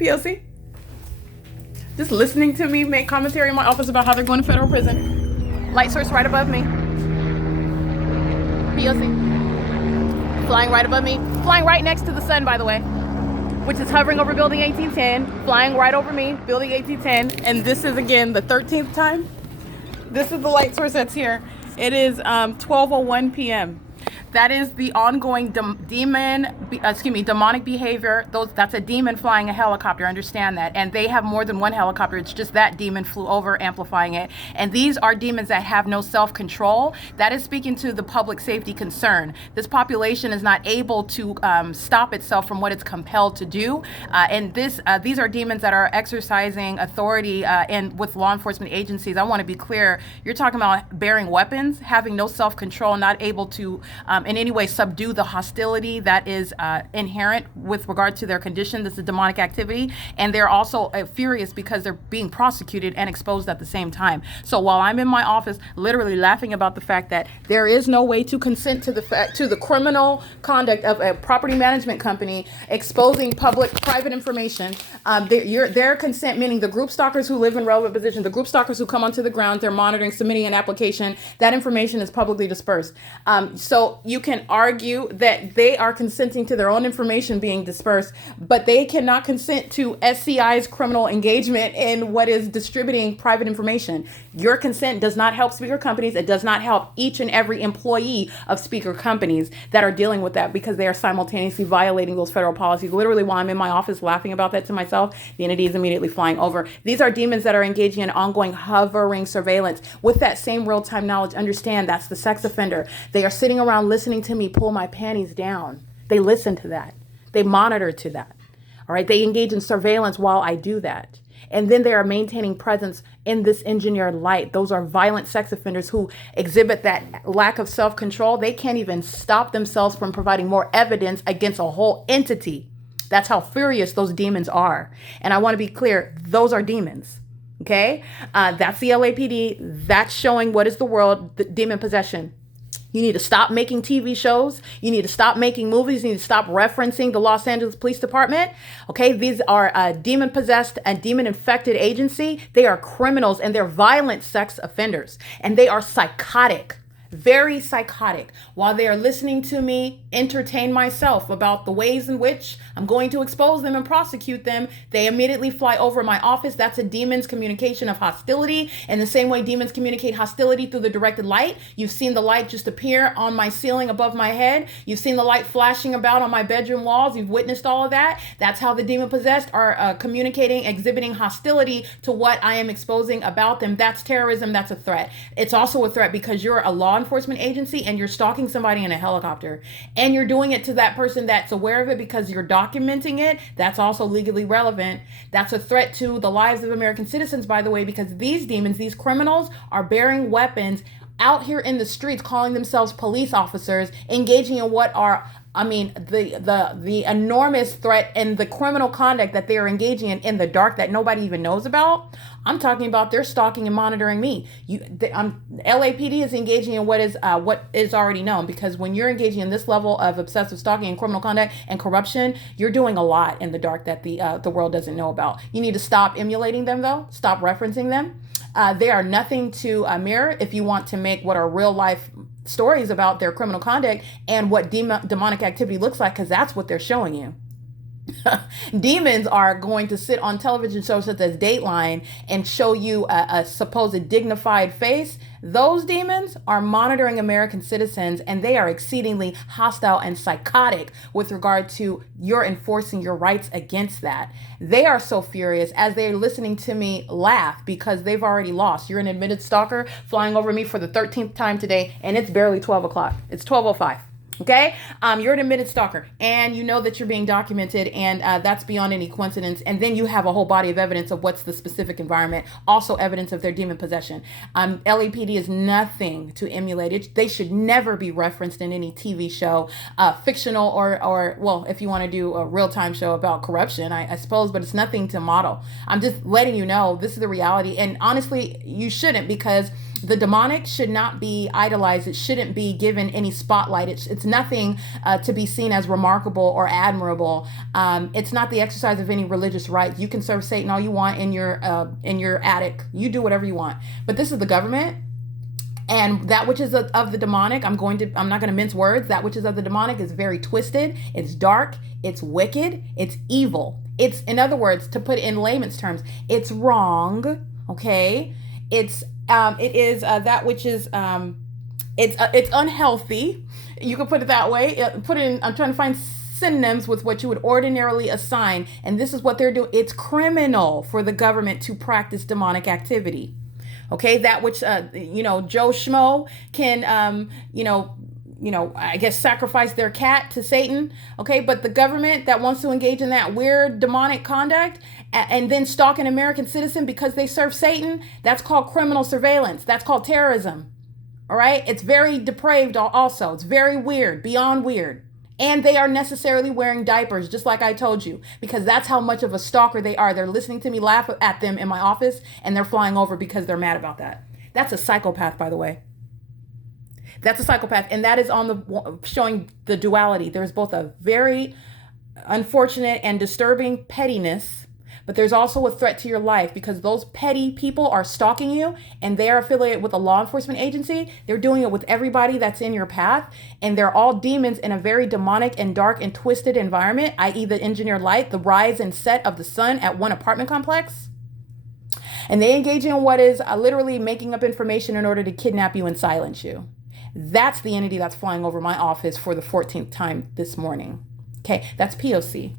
P.O.C. Just listening to me make commentary in my office about how they're going to federal prison. Light source right above me. P.O.C. Flying right above me. Flying right next to the sun, by the way, which is hovering over building 1810. Flying right over me, building 1810. And this is, again, the 13th time. This is the light source that's here. It is 12:01 p.m. That is the ongoing demonic behavior. That's a demon flying a helicopter, understand that. And they have more than one helicopter. It's just that demon flew over, amplifying it. And these are demons that have no self-control. That is speaking to the public safety concern. This population is not able to stop itself from what it's compelled to do. And these are demons that are exercising authority and with law enforcement agencies. I want to be clear. You're talking about bearing weapons, having no self-control, not able to in any way subdue the hostility that is inherent with regard to their condition. This is demonic activity. And they're also furious because they're being prosecuted and exposed at the same time. So while I'm in my office literally laughing about the fact that there is no way to consent to the criminal conduct of a property management company exposing private information, their consent, meaning the group stalkers who live in relevant positions, the group stalkers who come onto the ground, they're monitoring, submitting an application, that information is publicly dispersed. So you can argue that they are consenting to their own information being dispersed, but they cannot consent to SCI's criminal engagement in what is distributing private information. Your consent does not help speaker companies. It does not help each and every employee of speaker companies that are dealing with that, because they are simultaneously violating those federal policies. Literally, while I'm in my office laughing about that to myself, the entity is immediately flying over. These are demons that are engaging in ongoing hovering surveillance. With that same real-time knowledge, understand that's the sex offender. They are sitting around listening to me pull my panties down. They listen to that. They monitor to that. All right. They engage in surveillance while I do that. And then they are maintaining presence in this engineered light. Those are violent sex offenders who exhibit that lack of self-control. They can't even stop themselves from providing more evidence against a whole entity. That's how furious those demons are. And I want to be clear, those are demons. Okay. That's the LAPD. That's showing what is the world, the demon possession. You need to stop making TV shows. You need to stop making movies. You need to stop referencing the Los Angeles Police Department. Okay, these are a demon-possessed and demon-infected agency. They are criminals and they're violent sex offenders. And they are psychotic. Very psychotic. While they are listening to me entertain myself about the ways in which I'm going to expose them and prosecute them, they immediately fly over my office. That's a demon's communication of hostility. In the same way demons communicate hostility through the directed light. You've seen the light just appear on my ceiling above my head. You've seen the light flashing about on my bedroom walls. You've witnessed all of that. That's how the demon possessed are communicating, exhibiting hostility to what I am exposing about them. That's terrorism. That's a threat. It's also a threat because you're a law enforcement agency and you're stalking somebody in a helicopter, and you're doing it to that person that's aware of it because you're documenting it. That's also legally relevant. That's a threat to the lives of American citizens, by the way, because these demons, these criminals are bearing weapons out here in the streets, calling themselves police officers, engaging in what are, the enormous threat and the criminal conduct that they are engaging in the dark that nobody even knows about. I'm talking about they're stalking and monitoring me. LAPD is engaging in what is already known, because when you're engaging in this level of obsessive stalking and criminal conduct and corruption, you're doing a lot in the dark that the world doesn't know about. You need to stop emulating them, though. Stop referencing them. They are nothing to mirror if you want to make what are real life stories about their criminal conduct and what demonic activity looks like, because that's what they're showing you. Demons are going to sit on television shows such as Dateline and show you a supposed dignified face. Those demons are monitoring American citizens, and they are exceedingly hostile and psychotic with regard to your enforcing your rights against that. They are so furious as they're listening to me laugh because they've already lost. You're an admitted stalker flying over me for the 13th time today, and it's barely 12 o'clock. It's 12:05. Okay, you're an admitted stalker, and you know that you're being documented, and that's beyond any coincidence. And then you have a whole body of evidence of what's the specific environment, also evidence of their demon possession. LAPD is nothing to emulate. They should never be referenced in any TV show, fictional or well, if you want to do a real-time show about corruption, I suppose, but it's nothing to model. I'm just letting you know this is the reality, and honestly, you shouldn't, because the demonic should not be idolized. It shouldn't be given any spotlight. It's nothing to be seen as remarkable or admirable. It's not the exercise of any religious rights. You can serve Satan all you want in your attic. You do whatever you want. But this is the government. And that which is of the demonic, I'm not going to mince words. That which is of the demonic is very twisted. It's dark. It's wicked. It's evil. It's, in other words, to put it in layman's terms, it's wrong. Okay. It is that which is, it's unhealthy. You can put it that way. I'm trying to find synonyms with what you would ordinarily assign. And this is what they're doing. It's criminal for the government to practice demonic activity. Okay, that which, Joe Schmo can, I guess sacrifice their cat to Satan. Okay, but the government that wants to engage in that weird demonic conduct and then stalk an American citizen because they serve Satan, that's called criminal surveillance. That's called terrorism. All right, it's very depraved also. It's very weird, beyond weird. And they are necessarily wearing diapers, just like I told you, because that's how much of a stalker they are. They're listening to me laugh at them in my office, and they're flying over because they're mad about that. That's a psychopath, by the way. That's a psychopath, and that is showing the duality. There's both a very unfortunate and disturbing pettiness, but there's also a threat to your life because those petty people are stalking you and they are affiliated with a law enforcement agency. They're doing it with everybody that's in your path, and they're all demons in a very demonic and dark and twisted environment, i.e. the engineered light, the rise and set of the sun at one apartment complex. And they engage in what is literally making up information in order to kidnap you and silence you. That's the entity that's flying over my office for the 14th time this morning. Okay, that's P.O.C.